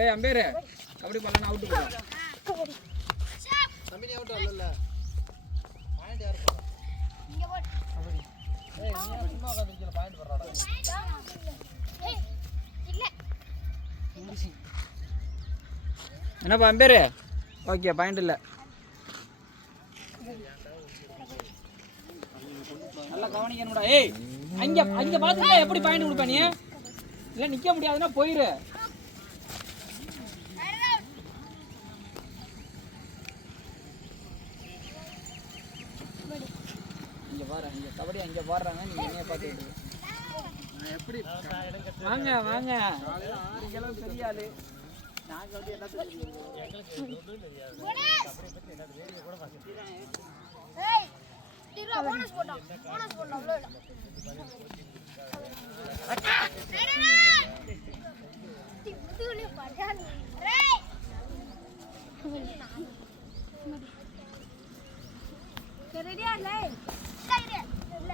ஏய் அம்பேரே கபடி பாலனா அவுட் போ. தம்பி நீ அவுட் ஆகல. பாயிண்ட் யார் போறா? இங்க போ. கபடி. ஏய் நீ சும்மா உட்கார்ந்திருக்கல பாயிண்ட் போறடா. ஏய் இல்ல. என்னப்பா அம்பேரே? ஓகே பாயிண்ட் இல்ல. நல்லா கவனிக்கணும்டா. ஏய் அங்க அங்க பாத்துட்டா எப்படி பாயிண்ட் கொடுப்ப நீ? இல்ல நிக்க முடியாதுன்னா போயிரு. இங்க பாரு இங்க கபடி அங்க போடுறாங்க நீ என்னைய பாத்துட்டு. நான் எப்படி வாங்க வாங்க. காலையில 6 கிலோ பெரிய ஆளு. நான் கபடி எல்லாத்துக்கும் தெரியும். எங்களுக்கு ஒண்ணும் தெரியாது. கபடி பத்தி என்ன வீடியோ கூட பாத்துட்டேன். ஏய் டிரா போனஸ் போடா அவ்ளோ இல்ல. டிமுதுல படானே. ஏய் கரெடியா லே. இல்ல.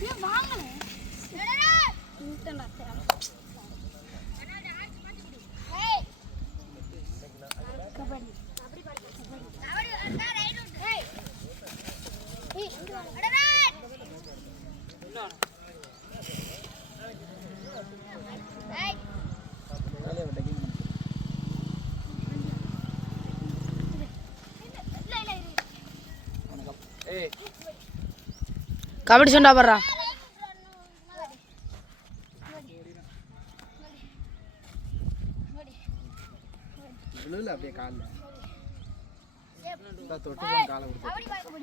நீ வாங்கல. என்னடா? இன்டர்நெட் ஆச்சு. ஏய் கபடி அடடா ரைட் அவுட். ஏய் அடடா என்ன ஏய் காலைய விட்ட கேம் பண்ணு. ஏய் கபடி சொன்னா பாறா. விழுல அப்படியே கால்ல. இந்த தொட்டு போன் காலை விட்டு. கபடி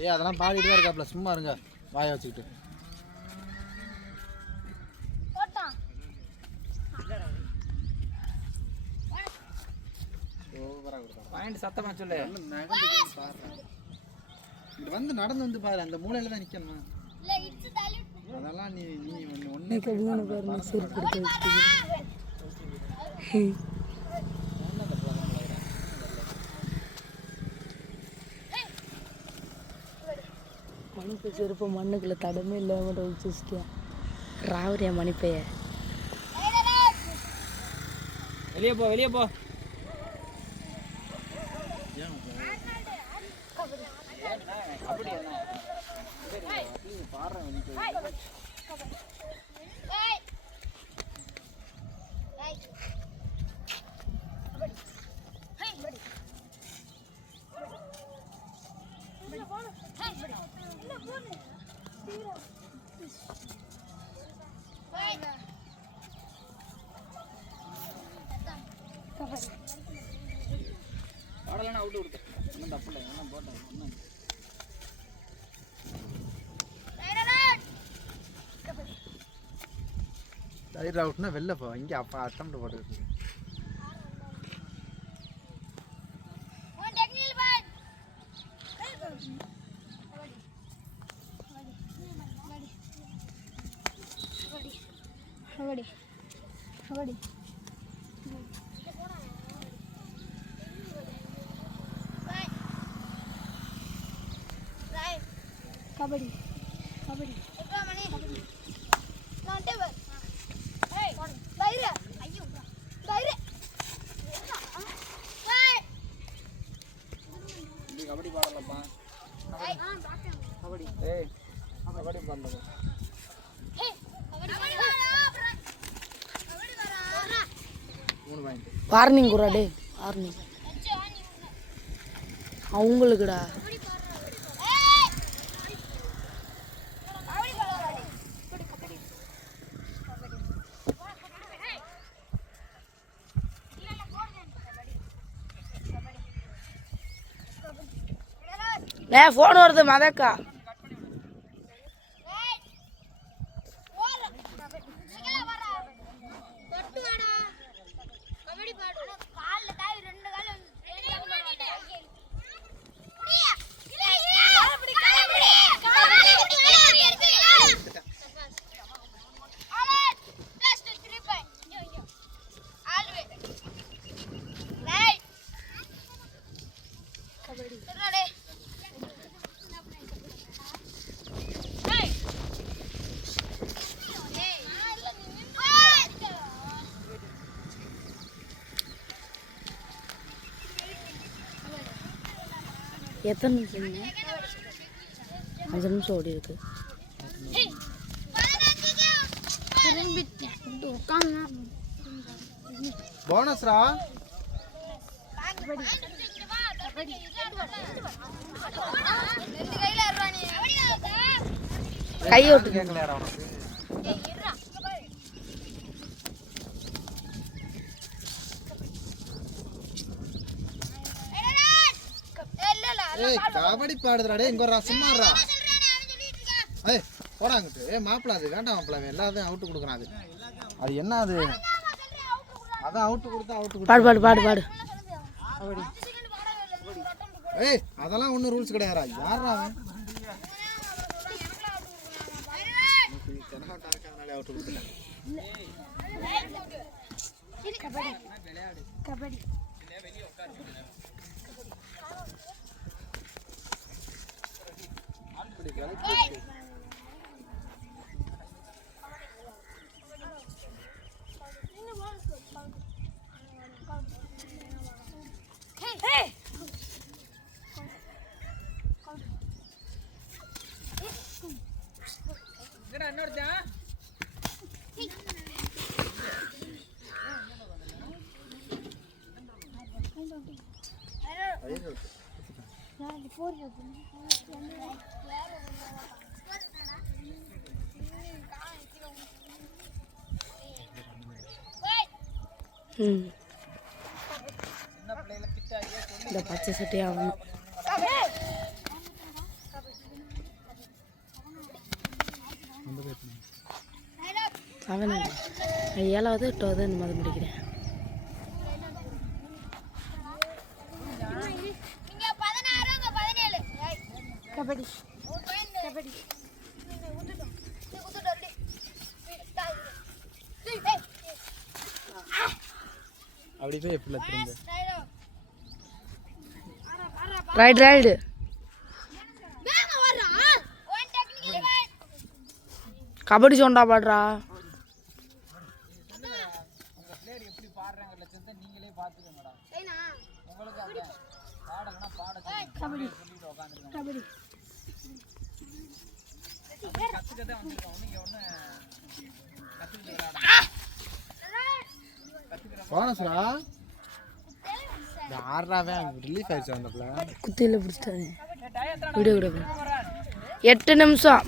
ஏய் அதெல்லாம் பாடிட்டு தான் இருக்காப்ல சும்மா இருங்க வாயை வச்சுக்கிட்டு. போடா ஓவரா கொடுத்தா. பாயிண்ட் சத்தமா சொல்லு. நகந்து பாரு. இங்க வந்து நடந்து வந்து பாரு அந்த மூலையில தான் நிக்கணும். இல்ல இட்ஸ் தள்ளி. அதெல்லாம் நீ ஒண்ணே மூணு பேர் சூர் கொடுத்து வச்சிட்டு. மணிப்பு செருப்பு மண்ணுக்குள்ள தடமே இல்லாம வச்சுட்டியா ராவரியா மணிப்பைய. வெளியே போ வெளியே போ. அப்படி என்ன சரி பாறேன் வந்து. ஏய் ஏய் கபடி ஹே கபடி இல்ல போடு ஹே கபடி இல்ல போடு தீரா ஏய் கபடி ஆடலனா அவுட் கொடுத்து. என்ன தப்பு இல்ல என்ன போட்டேன் என்ன. ரைட் அவுட்னா வெளில போ. இங்க அப்பா அட்டம்ப்ட் போட்டுருக்கு. ஒன் டெக்னிக்கல் பேட் கபடி கபடி கபடி கபடி எத்தனை மணி கபடி நான் டேபிள். ஏய் தைர ஐயோ தைர ஏய் நீ கபடி பாடலப்பா. ஏய் கபடி ஏய் கபடி பாடல. ஏய் கபடி வரா கபடி வரா 3 பாயிண்ட். வார்னிங் குறா டே வார்னிங் அச்சா நீ அவங்களுக்குடா. கபடி பாறா. ஏய் கபடி பாறா கபடி கபடி ஏய் இல்ல போடுங்க கபடி கபடி கபடி லே ஃபோன் வருது மதக்கா. ஏய் ஓர சிக்கல வரா தொட்டு வாடா கபடி பாடு கால்ல தாய் ரெண்டு கால்ல புடியா இல்ல இல்ல அப்படி கபடி கபடி எடுத்துடா ஆலே +3 எத்தனை நிமிஷம் 5 நிமிஷம் ஓடி இருக்கு. போனஸ்ரா கை ஓட்டு கேட்கலையாடா உனக்கு? ஏய் கபடி பாடுதுடா இங்க ஒரு சும்மாறா. ஏய் போடாங்கிட்டு. மாப்பிள்ள அது வேண்டாம் மாப்பிள்ள எல்லாத்தையும் அவுட்டு கொடுக்குறான் அது. அது என்ன அது? அதான் அவுட்டு கொடுத்தா அவுட்டு பாடு பாடு பாடு பாடு. ஏய் அதெல்லாம் ஒன்றும் ரூல்ஸ் கிடையாதுடா. யாரா அவன்? அவுட்டு கொடுத்துட்டாங்க. கபடி இந்த பச்சை சட்டையே ஆகணும். அவன் 7வது 8வது இந்த மாதிரி முடிக்கிறேன். கபடி கபடி அப்படி போய் எப்படி திரும்ப ரைட் ரைடு கபடி சொண்டா பாடுறா. எப்படி பாடுறாங்க லட்சத்தை நீங்களே பார்த்துக்கோங்கடா. உங்களுக்கு அந்த பாடலைன்னா பாட கபடி உட்காந்துருக்காங்க. கபடி கற்றுக்கதான் வந்திருக்கோம். நீங்க ஒன்று கற்றுக்கிட்டு போனஸ்ரா யாராவே ரிலீஃப் ஆயிடுச்சு வந்தப்பல. குத்தியில் பிடிச்சிட்டாங்க. விடு விடு 8 நிமிஷம்.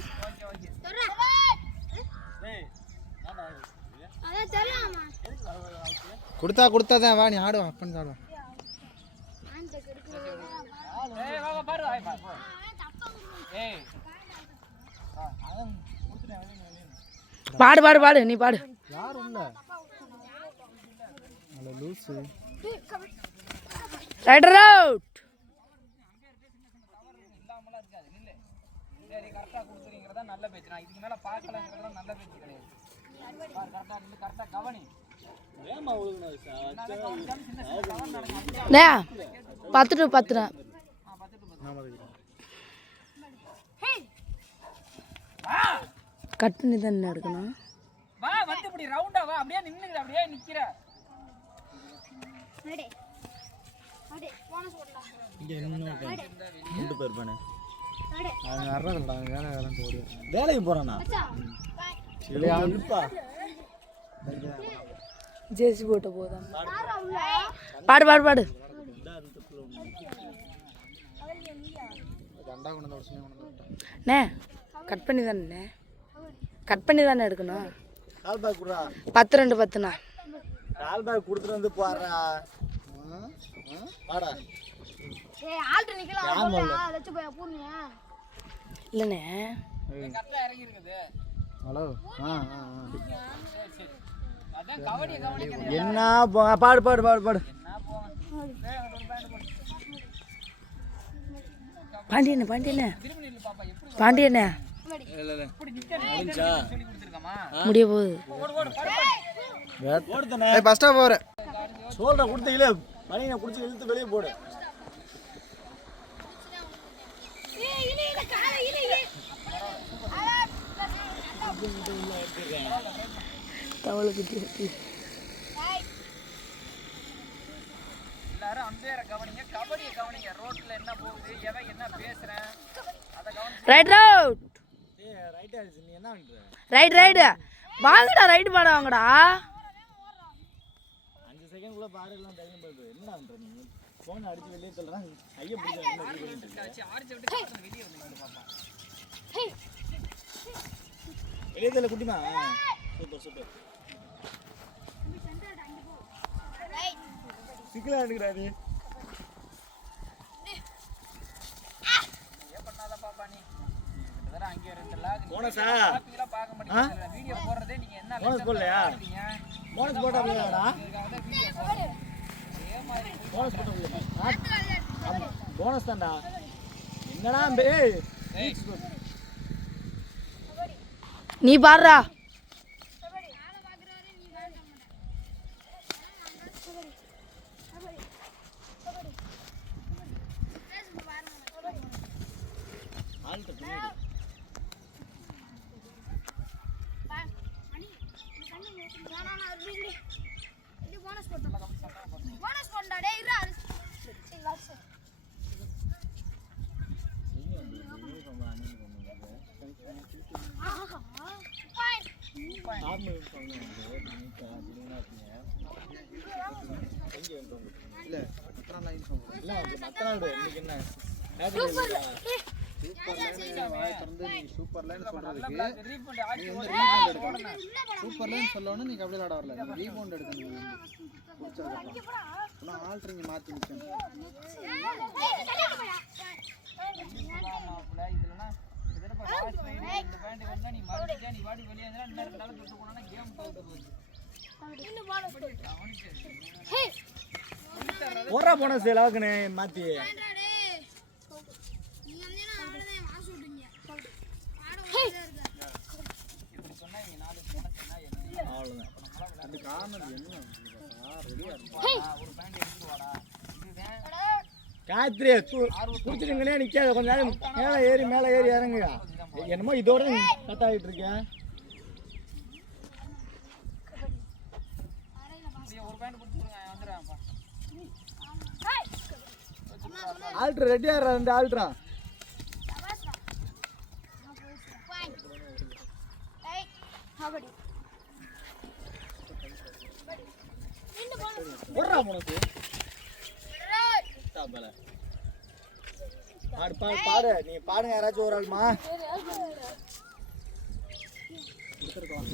கொடுத்தாதான் வா நீ ஆடுவான் அப்பன்னு சாடுவான். பாடு பாடு பாடு நீ பாடு. யாரும் இல்ல நல்ல லூசு. Rider out. கரெக்டாக கொடுக்குறீங்கிறதா நல்ல பேச்சு. நான் இதுக்கு மேலே பார்க்கலங்கிறதா நல்ல பேச்சு கிடையாது. கரெக்டாக நின்று கரெக்டாக கவனி. 10 to 10 கட் பண்ணி தான் எடுக்கணும். வா வந்து இப்படி ரவுண்டா வா. அப்படியே நின்னுங்க. அப்படியே நிக்கிற. ரெடி ரெடி போனஸ் போடலாம். இங்க இன்னும் ரெண்டு பேர் பானே. அவன் அறறடா வேலை வேலைன்னு ஓடி. வேலைக்கு போறானா? இல்லையா இல்லப்பா. ஜேசி போட்ட போதான். பாடு பாடு பாடு. கண்டா கொண்டு வந்து நே கட் பண்ணி தானே எடுக்கணும். கால் பேக் குடுறா. 10 2 10னா கால் பேக் கொடுத்துட்டு வந்து போறா. வாடா. ஏய் ஆல்ட் நிக்கலாம் போடா. லட்ச போய் பூர்ணியா. இல்லனே கரெக்டா இறங்கி இருக்குது. ஹலோ அதான் கவனி கவனிக்கணும். என்ன பாடு பாடு பாடு பாடு. என்ன போங்க. பாண்டியண்ணே திரும்பி நில்லு பாப்பா. எப்படி பாண்டியண்ணே இப்படி நிக்க சொல்லி கொடுத்துருக்கமா? முடிய போகுது. ஏய் ஃபர்ஸ்டா போற. சோல்டா கொடுத்தீங்களே மணியை குடிச்சு இழுத்து வெளிய போடு. ஏய் இல கால இல. தவளை குட்டி எல்லாரும் அம்பேர கவனிங்க, கபடியை கவனிங்க. ரோட்ல என்ன போகுது, எவன் என்ன பேசுறேன், அதை கவனிச்சு. ரைட் ரவுட் ரைட் ஆயிடுச்சு. நீ என்ன பண்ற? ரைட் வாங்கடா ரைட் பாட வாங்கடா. 5 செகண்ட்குள்ள பாடலாம் டைம் போகுது. என்ன பண்ற நீ? போன் அடிச்சு வெளியே தள்ளுறான். ஐய பிடிச்சா ஆர்ஜி விட்டு காத்துல வெளியே வந்து பாப்பா. வெளியே தள்ள குட்டிமா. சூப்பர் சிக்கலா எடுக்கறாரு. ஏன் பண்ணாத பாப்பா நீ? இதெல்லாம் அங்க இருந்தல. போனஸா? பாப்பீங்களா பார்க்க மாட்டீங்களா? வீடியோ போடுறதே நீங்க என்ன போனஸ் போடலையா? போனஸ் போட்டா அப்படியாடா? போனஸ் போட்டா அப்படியா? போனஸ் தான்டா. என்னடா ஏய் நீ பாடுறா. ஆல்ட்ட பின்னாடி. போனஸ் போண்டா டேய் இரு இல்ல அப்புறம் லைன் சொல்றேன். இல்ல மத்தனாடு இன்னைக்கு என்ன? சூப்பர் லைன் வாய் திறந்து நீ சூப்பர் லைன் சொல்றதுக்கு ரீஃபண்ட் நீ ஆர்ஜி வந்து ரீபவுண்ட் எடுக்கணும். சூப்பர் லைன் சொல்லணும் நீ கபடி விளையாட வரல. நீ ரீபவுண்ட் எடுக்கணும். புடிச்சதுக்கு நான் ஆல்ட்ரிங் மாத்தி நிக்கணும். மாப்ள இதெல்லாம் இதெல்லாம் பாஸ் பண்ணி இந்த பேண்ட் வந்தா நீ மறுபடியும் நீ வாடி வெளிய வந்தா இன்னும் ரெண்டு நாள் தொட்டு போனா கேம் போட்டு போகுது. இன்னும் போனஸ் போடு ஹே போறா போனஸ் லவக்கனே மாத்தி. வேண்டா டேய் நீ வந்தேனா அவ்வளவுதான் வாசு விடுங்க ஆட ஓடிட்டே இருக்க. இப்படி சொன்னா நீ நாலு போனஸ்னா என்ன அவ்வளவுதான். அந்த காரணம் என்ன ரெடியா இருக்கு. ஒரு பேண்ட் எடுத்து வாடா. இதுதான் காத்ரி குடிச்சிருங்கனே நிக்காத. கொஞ்ச நேரம் மேல ஏறி இறங்குங்க. என்னமோ இதோட கட் ஆயிட்டு இருக்கேன். ஒரு பேண்ட் போட்டு கொடுங்க வந்துறான்ப்பா. ஆல்ட்ரா ரெடியா இருடா. 2 ஆல்ட்ரா. ஏய் கபடி இன்னும் போனஸ் போறா போனஸ். தாபல பாடு நீ பாடுங்க. யாராச்சும் ஒரு ஆள்மா.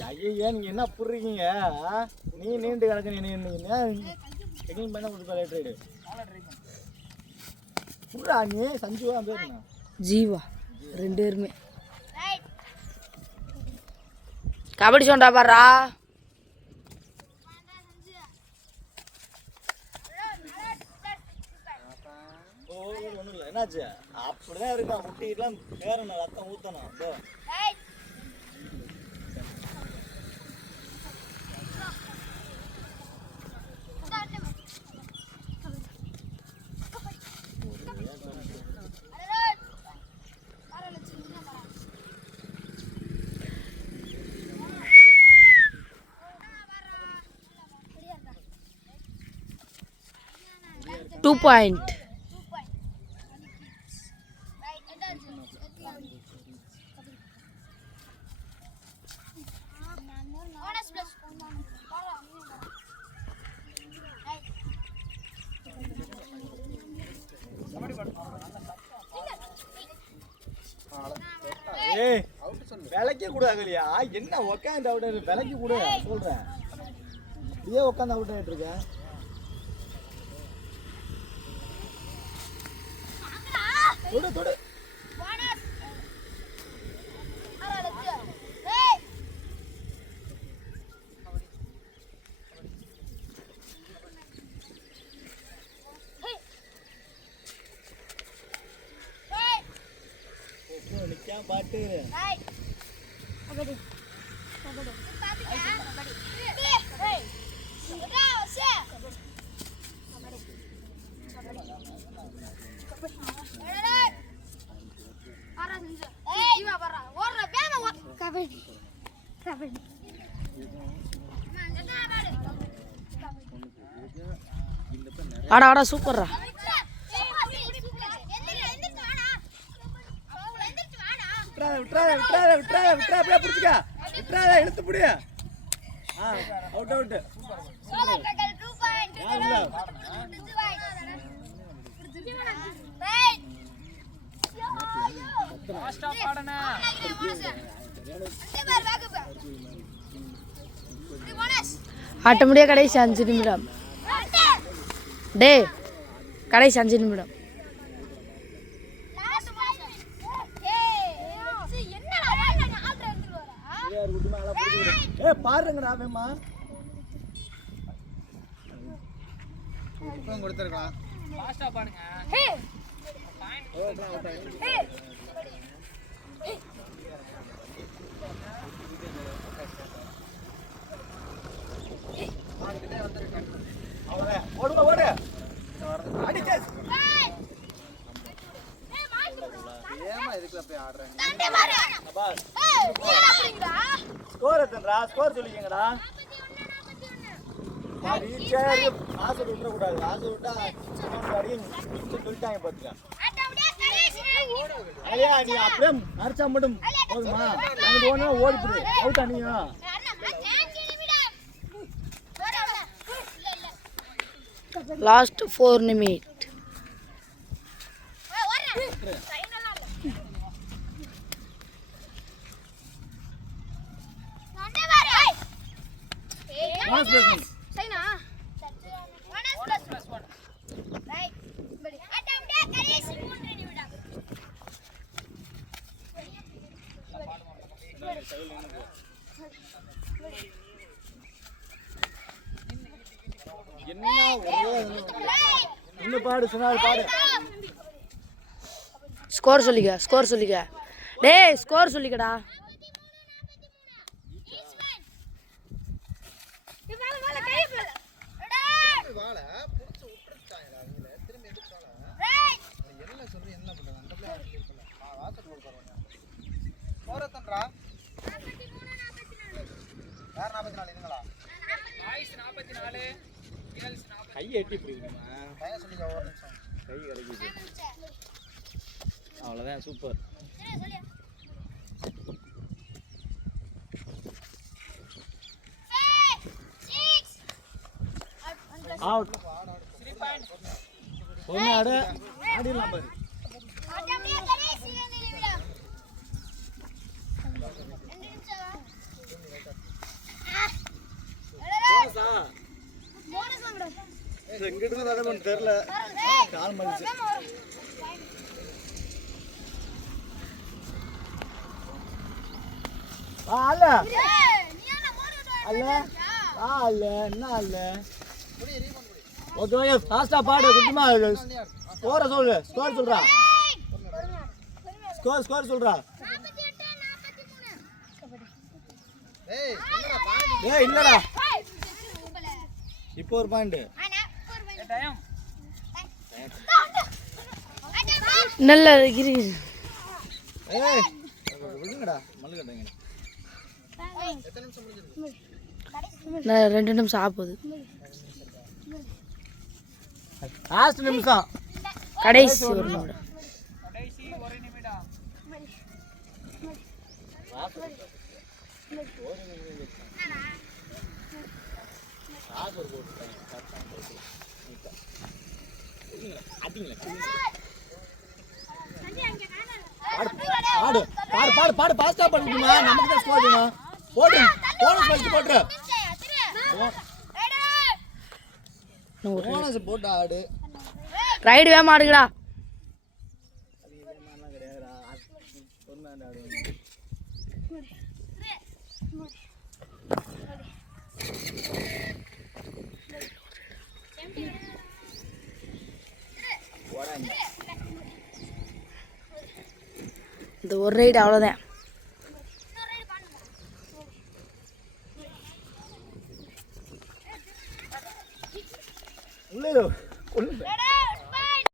ஐயா நீங்க என்ன புடுறீங்க? நீ நீண்டு கிடக்கு. நீ செகண்ட் பண்ண கொடுப்பா. லேட் ரைடு புடுறா. நீ சஞ்சுவா பேர் என்ன? ஜீவா 2 பேருமே ரைட் கபடி சொண்டா பாடுறா. ஒன்றும் இல்லை. என்னாச்சு? அப்படிதான் இருக்கான். முட்டிலாம் பேரணும். ரத்தம் ஊற்றணும். Right Two point. ஏய் விலைக்கு கூடாது இல்லையா? என்ன உட்காந்து அவுட் விலைக்கு கூட சொல்றேன். இதே உட்காந்து அவுட் ஆயிட்டு இருக்கேன். தொடு தொடு. நிக்காம பாட்டு. கபடி கபடி ஆடா ஆடா சூப்பர்ரா. விட்றா அப்படியே பிடிச்சிக்க விட்றாத இழுத்து பிடி out out solo டக்கல் 2 point right ஃபாஸ்டா பாடுனா அங்க பார் வாக்கு பார் போனஸ் ஆட்டமுடியா கடைசி 5 நிமிடம் டே கடைசி 5 நிமிடம் லாஸ்ட் பாயிண்ட் என்னடா நான் ஆல்ரெடி எடுத்து வரா பாருங்கடா வேமா இப்போ கொடுத்துருக்கான் ஃபாஸ்டா பாடுங்க ஹே ஹே ஓடுங்க ஓடு அடிச்சே ஏமா இதுக்குள்ள போய் ஆடுறேன் தண்டே பாரு பாஸ் நீ என்ன பண்றீங்கடா ஸ்கோர் எத்தனடா ஸ்கோர் சொல்லிக்கங்கடா 41 ரீசார்ஜ் ஆசை விட்டுற கூடாது ஆசை விட்டா அடியும் சொல்லிட்டாங்க பாத்துக்க ஆட்டமுடியா கடைசி ஐயா நீ அப்படியே அரைச்சா மட்டும் போதுமா அங்க போனா ஓடி போடு அவுட் அனியா லாஸ்ட் 4 நிமிடம் பாஸ் பேசணும் என்ன ஒரே இன்னும் பாடு சொன்னாரு பாடு ஸ்கோர் சொல்லிக்க டேய் ஸ்கோர் சொல்லிக்கடா வாழை புடிச்சு விட்டுட்டாங்கடா அவங்கள திரும்பி எதுக்கால என்ன சொல்லி என்ன பண்றது அந்த பிள்ளை இருக்கல நான் வாசல் போறேன் போறதன்றா யார் 44 இதுங்களா பாய்ஸ் 44 கேர்ள்ஸ் 40 கை எட்டி பிடிக்கணுமா பையன் சொல்லிக்க ஒரு நிமிஷம் கை கலக்கிது அவ்வளவுதான் சூப்பர் அவுட் 3 பாயிண்ட் ஒண்ணு ஆடு ஆடிடலாம் பாரு எங்கிட்டு தான் தெரியல கால் மடிச்சு அல்ல அல்ல அல்ல என்ன அல்ல ஓகே ஓகே ஃபாஸ்டா பாடு குட்டிமா ஸ்கோரை சொல்லு ஸ்கோர் சொல்றா ஸ்கோர் சொல்றா ஏய் என்னடா பாடி ஏய் இல்லடா இப்போ ஒரு பாயிண்ட் டைம் நல்ல இரு ஏய் விடுங்கடா மல்லு கட்டுங்க எத்தனை நிமிஷம் முடிஞ்சிருக்கு நான் 2 நிமிஷம் ஆகுது லாஸ்ட் நிமிஷம் கடைசி 1 நிமிடம் கடைசி 1 நிமிடம் பாடு பாடு பாடு பாடு பாஸ்டா பண்ணிடுமா நமக்கு தான் ஸ்கோர் வேணும் போடு போனஸ் ஃபர்ஸ்ட் போட்ரு போனஸ் போட்டு ஆடு ரைடு வேமா ஆடுங்கடா இந்த ஒரு ரைடு அவ்வளோதான் உள்ளே